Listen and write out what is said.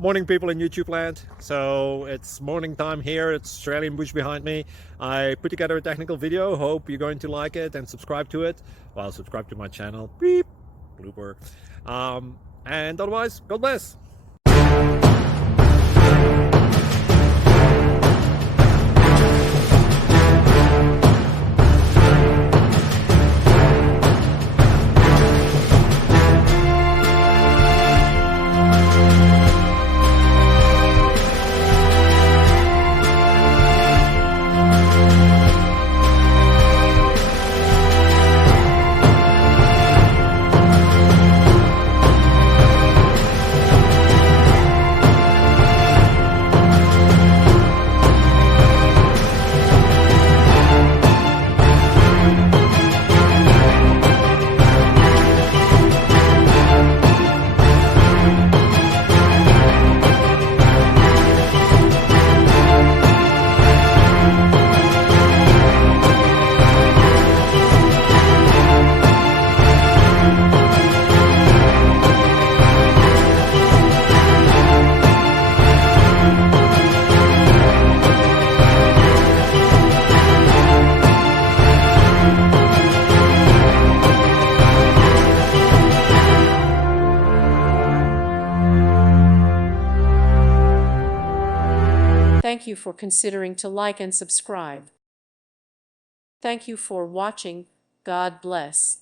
Morning, people in YouTube land. So it's morning time here. It's Australian bush behind me. I put together a technical video. Hope you're going to like it and subscribe to it. Well, subscribe to my channel. Beep. Blooper. And otherwise, God bless. Thank you for considering to like and subscribe. Thank you for watching. God bless.